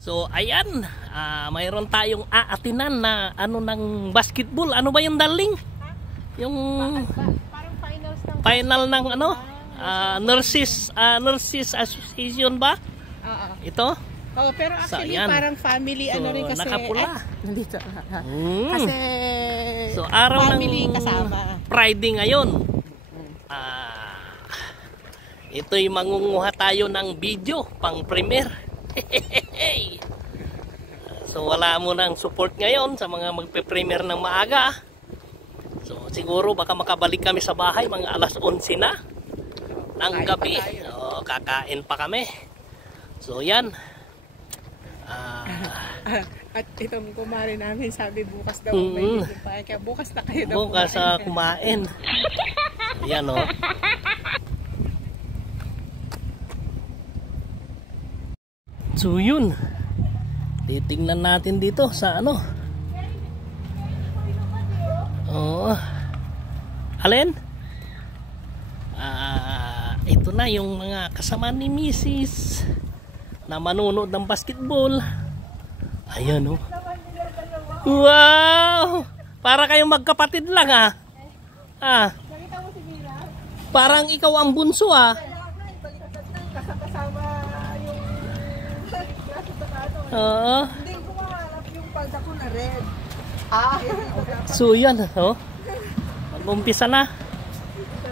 So ayan, mayroon tayong aatinan na ano ng basketball. Ano ba yung darling? Yung Parang finals ng final ng ano? Nurses Association ba? Ito? Oh, pero actually So, parang family So, ano rin kasi nakapula. nandito. Mm. Kasi So araw family ng kasama. Friday ngayon. Ito'y mangunguha tayo ng video pang premiere. So wala mo ng support ngayon sa mga magpe-premiere ng maaga. So siguro baka makabalik kami sa bahay mga alas 11 na ng gabi. Kakain pa kami. So yan. At itong kumare namin sabi bukas daw may video pa. Kaya bukas na kayo daw bukas kumain. Yan o. So yun. Titingnan natin dito sa ano. Oh. Alin? Ito na yung mga kasama ni Mrs. na manunood ng basketball. Ayan oh. Wow! Para kayong magkapatid lang Nakita mo si Mira? Parang ikaw ang bunso Kasama yung Oo. hindi ko mahanap yung palda ko na red. So yan mag-umpisa na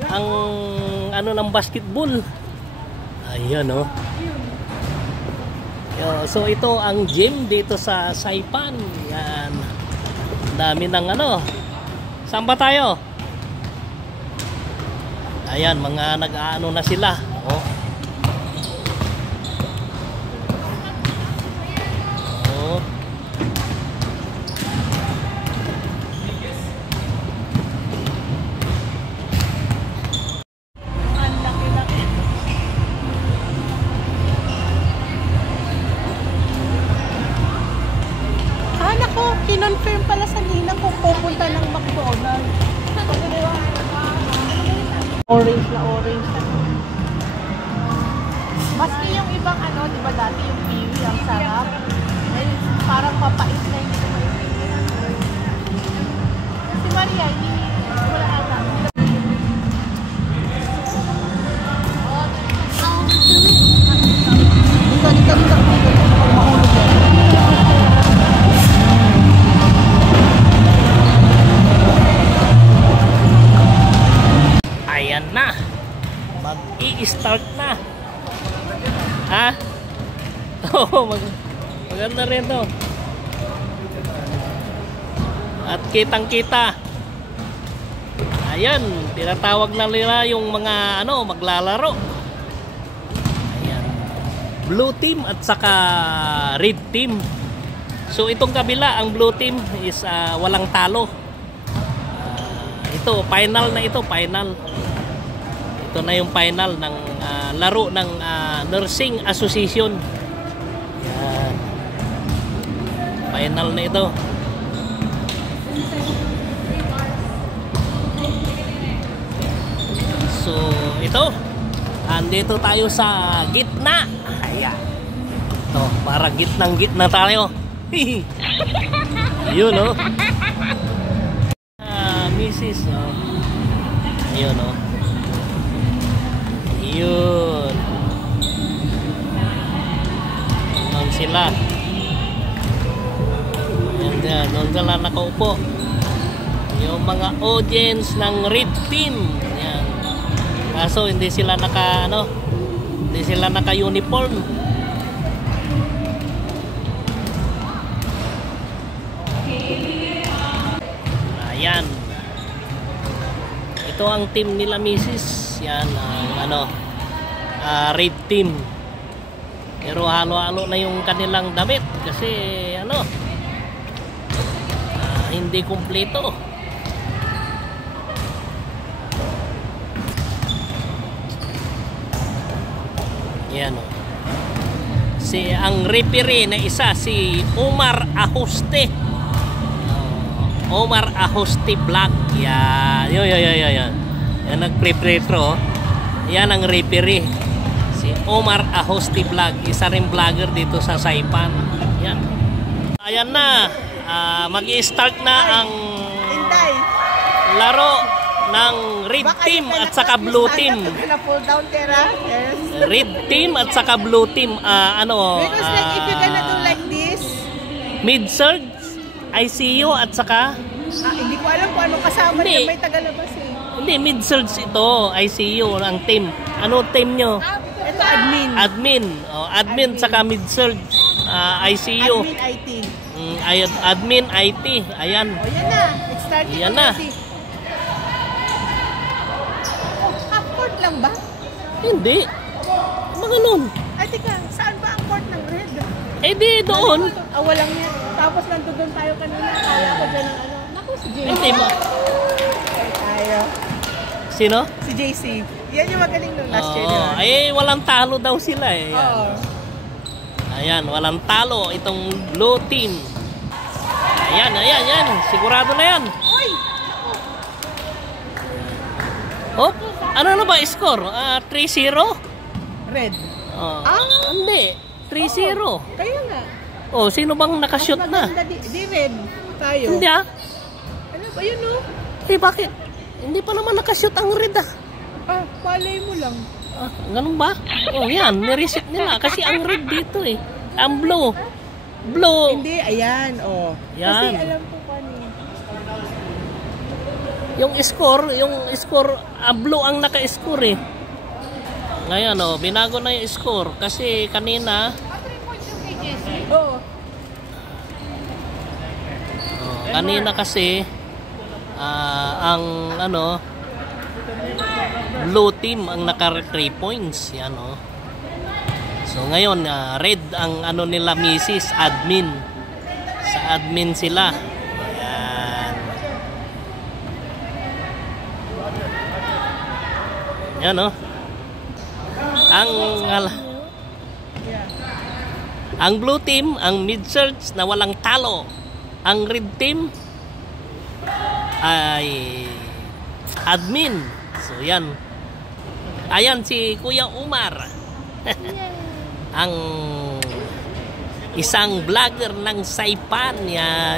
ang ano ng basketball. Ayan oh. So ito ang gym dito sa Saipan. Yan. Dami ng ano. Saan ba tayo? Ayan, mga nag-aano na sila. Oh. Oh. Ang laki-laki. Nako, kinonfirm pala sa Nina kung pupunta ng McDonald's. Orange na. Maski yung ibang ano, di ba dati yung kiwi, ang sarap. Well, parang mapait na yung si Maria, hindi wala alam. Ayan na. Mag-i-start na. Maganda rin to. At kitang-kita. Ayan, tinatawag na nila yung mga ano, maglalaro. Ayan. Blue team at saka red team. So itong kabila, ang blue team is walang talo. Ito, final na ito, final. Ito na yung final ng laro ng Nursing Association. Yan. Final na ito. So, ito. Andito tayo sa gitna. Ayan. Ito, para gitnang-gitna tayo. Yun, oh. Mrs. Ayun oh. Yun. Doon sila. Ayan, doon sila nakaupo. Yung mga audience ng red team. Ayan. Kaso hindi sila hindi sila naka-uniform. Ayan. Ito ang team nila Mrs. Yan ang red team. Pero halo-halo na yung kanilang damit kasi hindi kumpleto. Yan o. Ang referee na isa si Omar Ajuste. Omar Ajuste Black. Yan. Yan nagpre-pretro. Yan ang referee. Si Omar Ahoste Vlog. Isa rin vlogger dito sa Saipan. Yan. Ayan na. Mag-i-start na ang Inday. laro ng red team at saka blue team. Pull down tera. Yes. Red team at saka blue team. Because like if you're gonna do like this, Mid-surge, ICU at saka hindi ko alam kung anong kasama Hindi. niya, may tagalabas eh. hindi, mid-surge ito, ICU ang team. Ano team nyo? Ito admin. Admin. Admin saka mid-surge, ICU. Admin IT. Admin IT. Ayan. O yan na, it's starting Yan na. already. Oh, half court lang ba? Hindi. Mga nun. Ay, tika, saan ba ang court ng red? Eh di doon. Walang yan. Tapos nandun tayo kanina. Kala ko dyan ang ano. Naku, si JC. Hindi ba? Tayo. Sino? Si JC. Yan yung magaling nung last year. Oo. Eh, walang talo daw sila eh. Oo. Ayan, walang talo itong blue team. Ayan. Sigurado na yan. Uy! Oh, ano na ba score? 3-0? Red. Hindi. 3-0. Kaya nga. Oh, sino bang nakashoot Mas na? maganda di red tayo. Hindi ah. Ano ba yun oh? Eh, bakit? Hindi pa naman nakashoot ang red ah. Palay mo lang. Ganun ba? Oh, yan. Nireset nila. Kasi ang red dito eh. Ang blue. Blue. Hindi, ayan oh. Yan. Kasi alam ko kanina. Yung score, blue ang naka-score eh. Ngayon oh, binago na yung score. Kasi kanina, Oo. kanina kasi, ang blue team ang naka 3 points. Yan oh. So ngayon, red ang nila misis, admin. Sa admin sila. Yan. Yan oh. Ang blue team, ang mid-surge na walang talo. Ang red team ay admin. So yan. Ayan si Kuya Umar. Ang isang vlogger ng Saipan.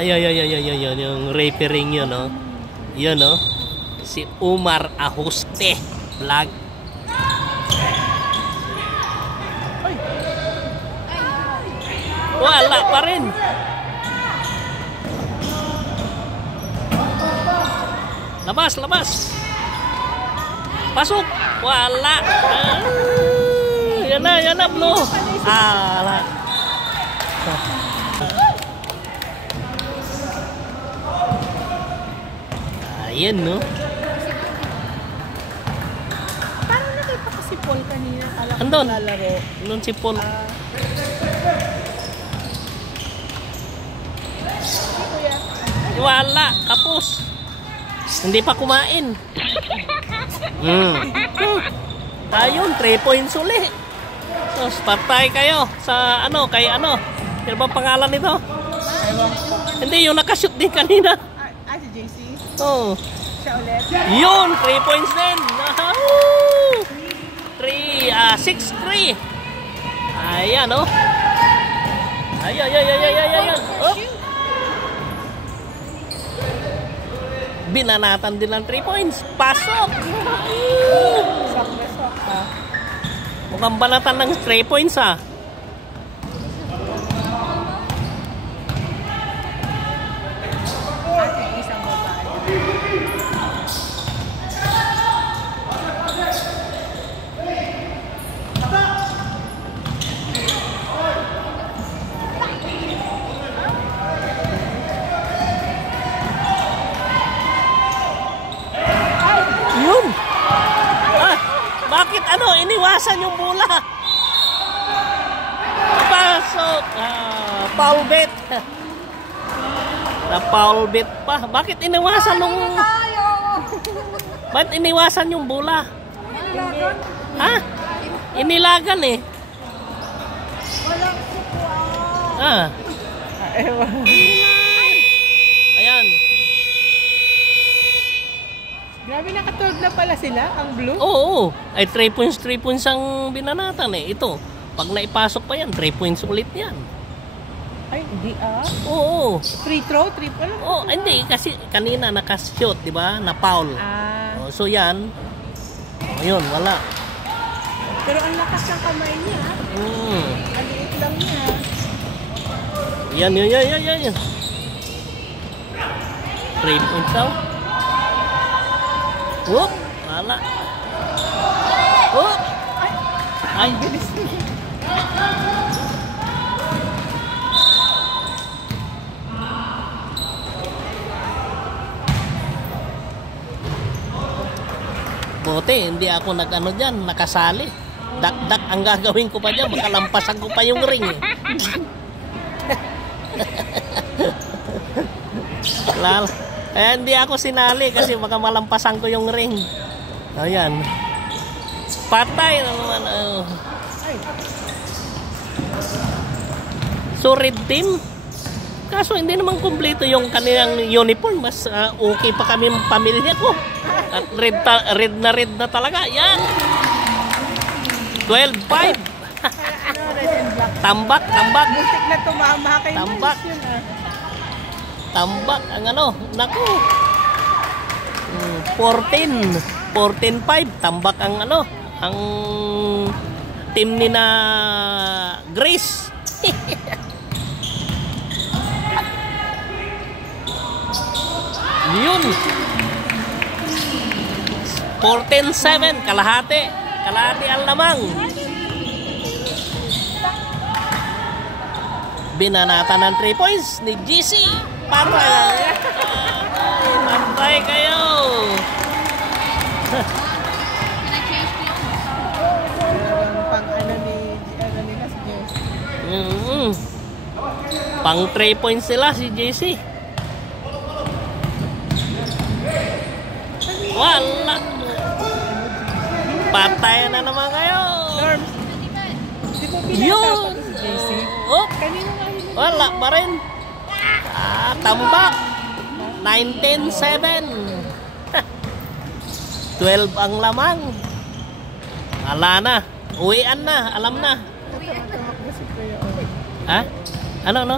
Yung referring yun, no? Yun, no? Si Omar Ahoste Vlog. Wala pa rin. Labas. Pasok. Wala. Yan na, blue. Wala. Ayan, no? Parang nakita ko si Paul kanina. Kala ko Andun. lalaro. Andun si Paul. Wala. Kapos. Hindi pa kumain. Ayun, 3 points uli. So, patay kayo sa kay ano. Ano bang pangalan nito? Hindi, yung nakashoot din kanina. Si JC? Oh. Siya ulit? Yun, 3 points din. 6-3. Ayan, oh. Ayan. Oh. Binanatan din ng 3 points. Pasok! Sok ha? Mukhang banatan ng 3 points ha. Isang babae. Yun! Bakit iniwasan yung bola? Pasok! Foul bet! Na-foul bet pa. Bakit iniwasan nung... Ba't iniwasan yung bola? Ha? Inilagan eh. Ayan. Grabe, nakatulog na pala sila, ang blue. Oo, ay 3 points ang binanatan eh. Ito, pag naipasok pa yan, 3 points ulit yan. Ay, hindi Oo. Free throw, triple? Oh, hindi kasi kanina naka-shoot, 'di ba? Na foul. Oh, so 'yan. Oh, 'yun, wala. Pero ang lakas ng kamay niya. Ang liit lang niya. Yan. 3 points daw. Whoop, wala. Whoop. Ay, bilis niya. Buti, hindi ako nag-ano dyan, nakasali. Dak-dak ang gagawin ko pa dyan, makalampasan ko pa yung ring eh. Kaya hindi ako sinali kasi baka malampasan ko yung ring. Ayan. Patay na naman. So red team. Kaso hindi naman kumpleto yung kanilang uniform. Mas okay pa kami pamilya ko. At red na talaga. Yan. 12-5. Tambak. Butik na tumama kay Tambak. Tambak ang ano. Naku. 14-5. Tambak ang ano. Ang team ni na Grace. Yun. 14-7, kalahati ang lamang. Binanatan ng 3 points ni GC. Patay kayo. Pang ano nila si JC. Pang 3 points sila si JC. Wala. Patay na naman kayo. Norms. Di ba Yun. si JC? Oh, Kanina nga yun. wala pa rin. Tambak. 19-7. 12 ang lamang. Ala na. Uwian na. Alam na. Ha? Ano?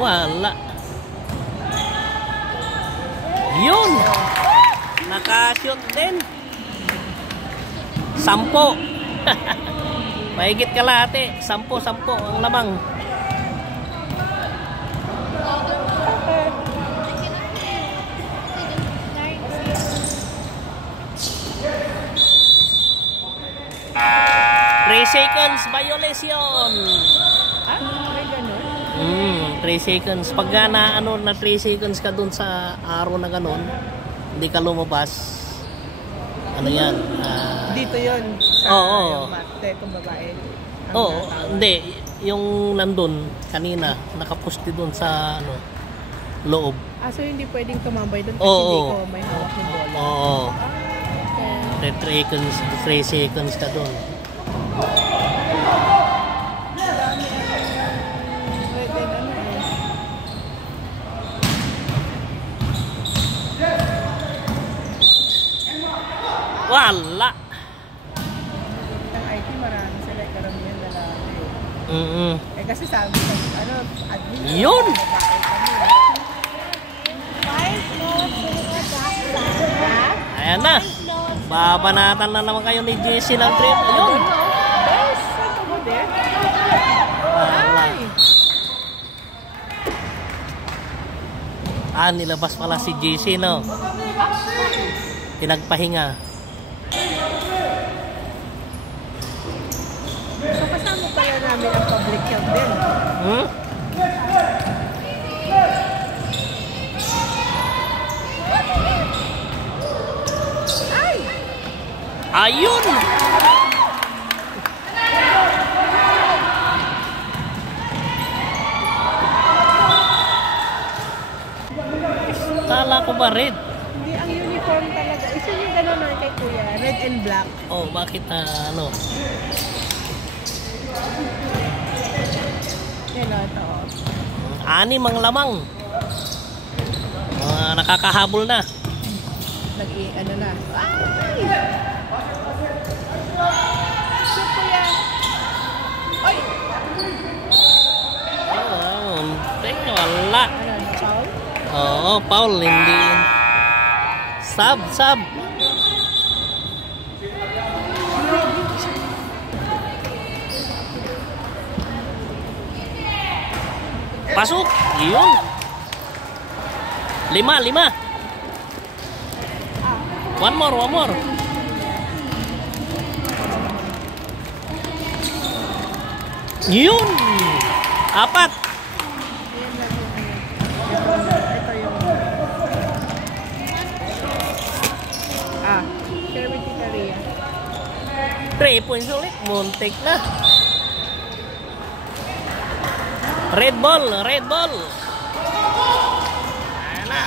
Wala. Yun. Nakashoot din. 10. Mahigit kalahati. 10 ang lamang. Seconds violation. May ganun? 3 seconds. Pag na 3 seconds ka dun sa araw na ganun, hindi ka lumabas. Ano yan? Dito yun. Oo. Kung babae. Oo. Hindi. Yung nandun, kanina, nakaposte dun sa loob. So hindi pwedeng tumambay dun kasi Oo. hindi ko may hawak ng bola. Oo. Okay. 3 seconds ka dun. Wala. Ang IT marami sila karamihan lalaki. Kasi sabi ko, admin. Yun. Ayan na. Babanatan na naman kayo ni JC ng trip. Ayun. Nilabas pala si JC, no? Pinagpahinga. So kasama pala namin ang public health din. Ayun! Kala ko ba red? Hindi, ang uniform talaga. Isa yung gano'n kay Kuya, red and black. Oh, bakit Yan o, ito. Anim ang lamang. Nakakahabol na. Ano na. Ay! Shoot ko yan. Ay! Wala. Ano, foul? Oo, foul. Hindi. Sub. Pasok. Yun. 5. One more. Yun. 4. Ito yung... share with Tita Rhea. 3 points ulit. Muntik na. Red ball. Ayan na.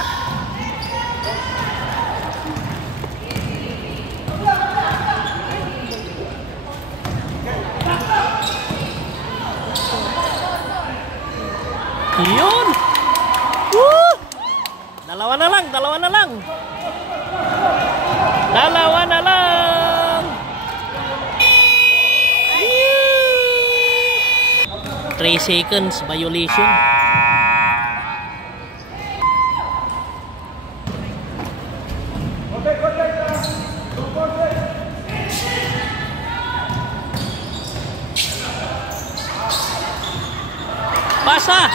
Yun! Woo! Dalawa na lang. 3 seconds violation. Pasa.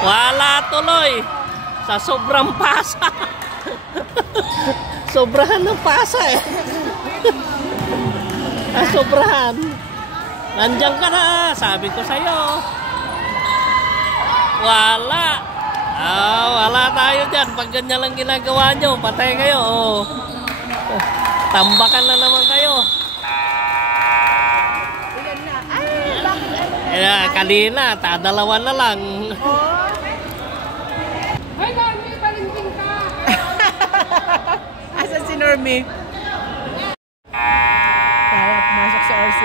Wala tuloy. Sa sobrang pasa. Sobrahan ng pasa eh. Sobrahan. Nandiyan ka na. Sabi ko sa'yo. Wala. Wala tayo dyan. Pag ganyan lang ginagawa nyo, patay kayo. Tambakan na naman kayo. Ilan na? Ay, bakit Kanina, dalawa na lang. Ay, Normie, palinting ka! Asan si Normie? Para pumasok si RC.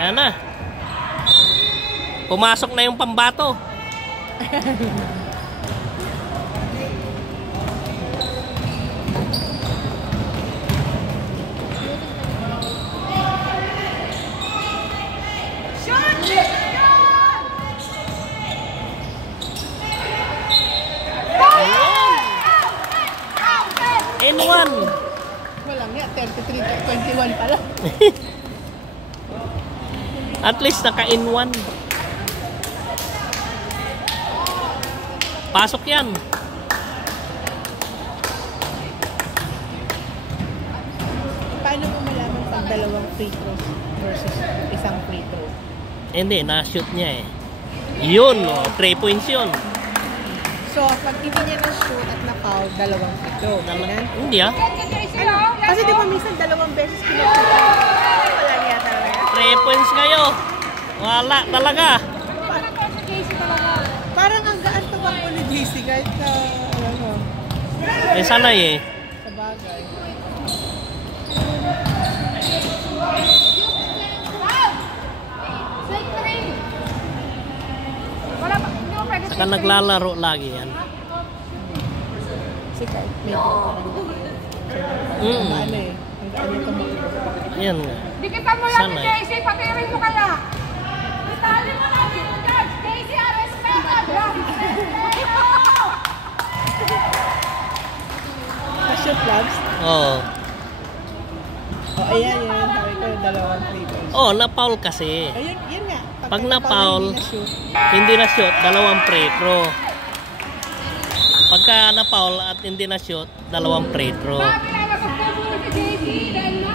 Ayan na. Pumasok na yung pambato. N1. Walang nga, 33-21 pala. At least naka N1. Pasok yan. Paano mo malaman pag dalawang free throws versus isang free throw? Hindi, na-shoot niya eh. Yun, 3 points yun. So, pag hindi niya na-shoot at na-foul, dalawang free throw. Ganun? Hindi ah. Kasi di ba minsan dalawang beses pinag-shoot? Wala niya talaga. 3 points kayo. Wala talaga. Parang ang gaan tumakbo ni JC kahit na, alam mo, Eh sanay eh. sa bagay. Wala pa, hindi mo pwede Saka naglalaro lagi yan. Kasi kahit medyo parang, Mm. ano eh, ang gaan niya tumakbo. Yan nga. Dikitan mo yan ni Sanay. Casey, patirin mo kaya. Itali mo lang dito, George. Casey, respect ka. Pa-shoot labs? Oo. Ayan, yun. Sabi ko, dalawang free throws. Oh, na-foul kasi. Ayun, yun nga. Pag na-foul, hindi na-shoot. hindi na-shoot, dalawang free throw. Pagka na-foul at hindi na-shoot, dalawang free throw. Sabi na, nasaktan mo si Casey, dahil na.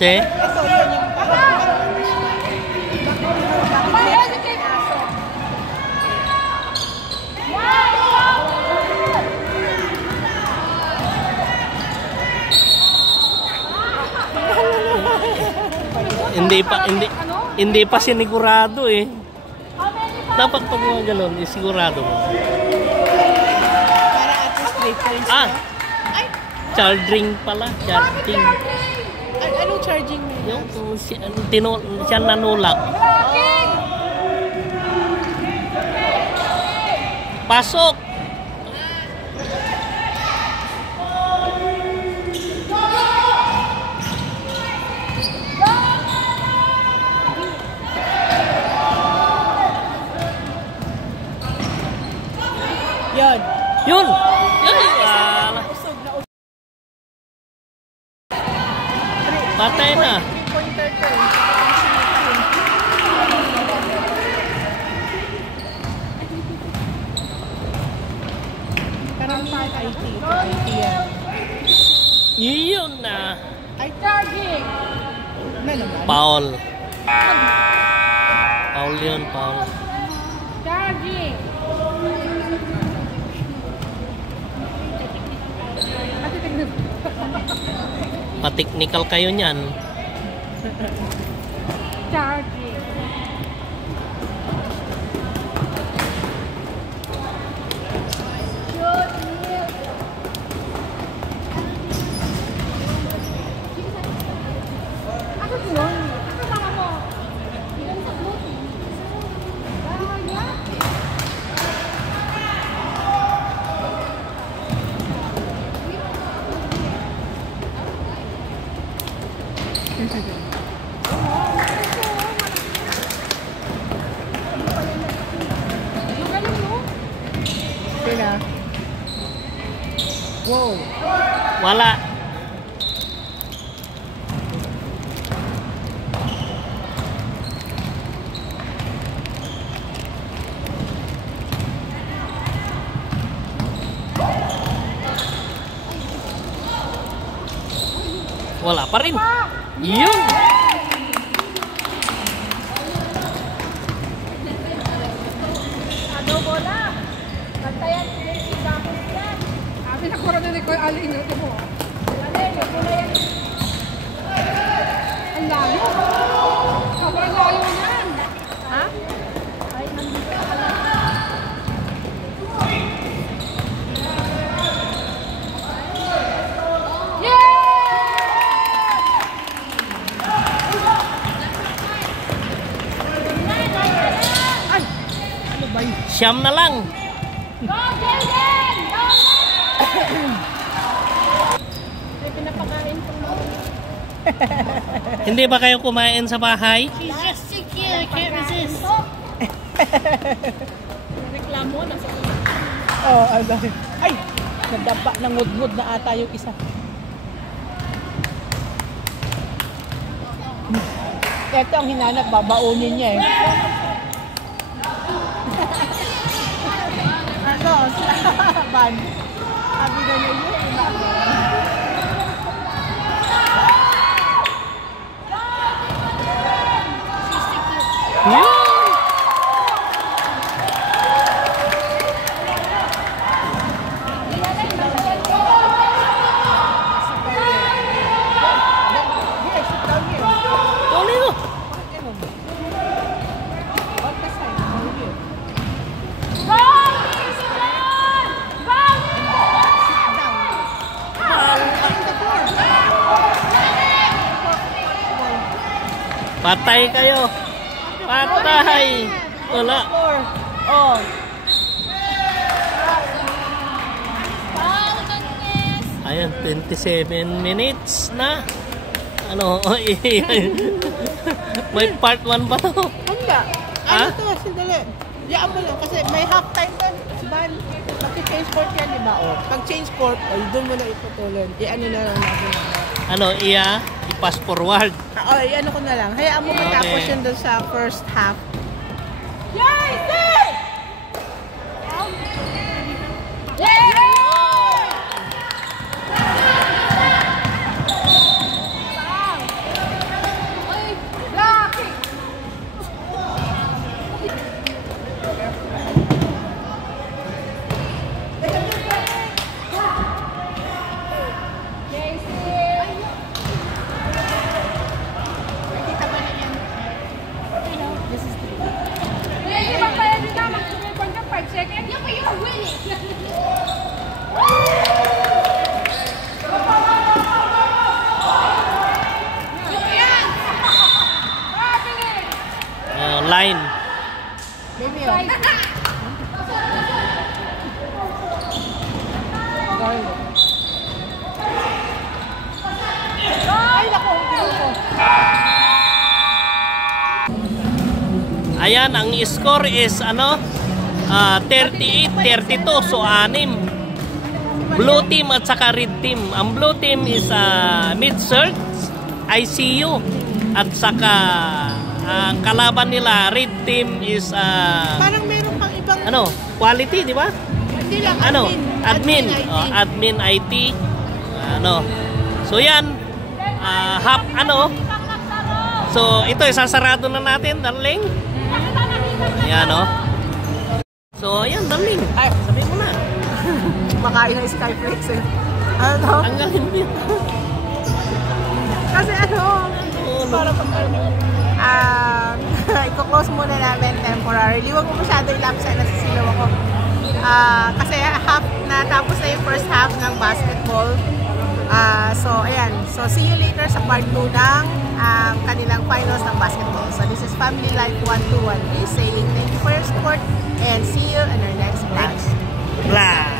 Si? Ito, yun yung Hindi pa sinigurado eh. Dapat pag mga ganun, isigurado mo. para at least 3 points. Ah! Ay, Charging pala. Charging. anong charging mo? Yung siya nanulak. Pasok! Yun. Yun! Yun! Wala. Usog na usog. Patay na. 3-pointer ko eh. Parang IT. IT yan. Yun na. Ay, charging! Na naman. Paul. Paul yun, Paul. Charging. Pa-technical kayo niyan. Charging. Ako yun. Ako mama mo. Ilan sa buti. Bahay niya. Magaling mo. Sila. Wow. Wala. Wala pa rin. Yun! Ano bola? Bantayan si Dapos yan. Sabi na ko rin ko alin ito mo. Alin, yung bola yan. Ang layo. Sobrang layo yan. Ha? Ay, nandito ka pala. Ano ba yun? Siyam na lang. Go, Jaden! Go! May pinapakain ko mo. Hindi ba kayo kumain sa bahay? She's just sick here. I can't resist. Reklamo na sa oh, ay, nadapa, nangudngud na ata yung isa. Ito ang hinanap, babaunin niya eh. Ano? Ban. Sabi na niya yun. Yun! Yes, sit down here. Tuloy mo. What the sign? Over here. Go, Jason! Go! Sit down. On the floor. Patay kayo. Patay. Wala. Floor. Oh. Ayan, 27 minutes na. Ano? May part 1 ba to? Hangga. Ha? Ano to? Sandali. Diyan mo lang kasi may half time pa. Ban. Mag-change court yan, di ba? O, pag change court, ay doon mo na iputulon. I-ano na lang natin. Ano, i-pass forward. O, i-ano ko na lang. Hayaan mo matapos Okay. yun doon sa first half. Jason! Yay! line. Maybe oh. Ay, naku, ko. Ayan, ang score is 38-32, so 6. Blue team at saka red team. Ang blue team is mid-search, ICU, at saka ang kalaban nila, red team is Parang meron pang ibang... quality, di ba? Hindi lang, Admin. IT. Admin IT. So yan, half So ito, isasarado na natin, darling. Ayan, So ayan, darling. Ay, Sabihin mo na. makain na Skyflakes eh. Ano to? Ang galing mo yun. Kasi para pag i-close muna namin temporarily. Huwag mo masyado ilapsa, nasisilaw ako. Kasi natapos na yung first half ng basketball. So, ayan. So, see you later sa part 2 ng kanilang finals ng basketball. So, this is Family Life 121 saying thank you for your support and see you in our next vlog. Blah.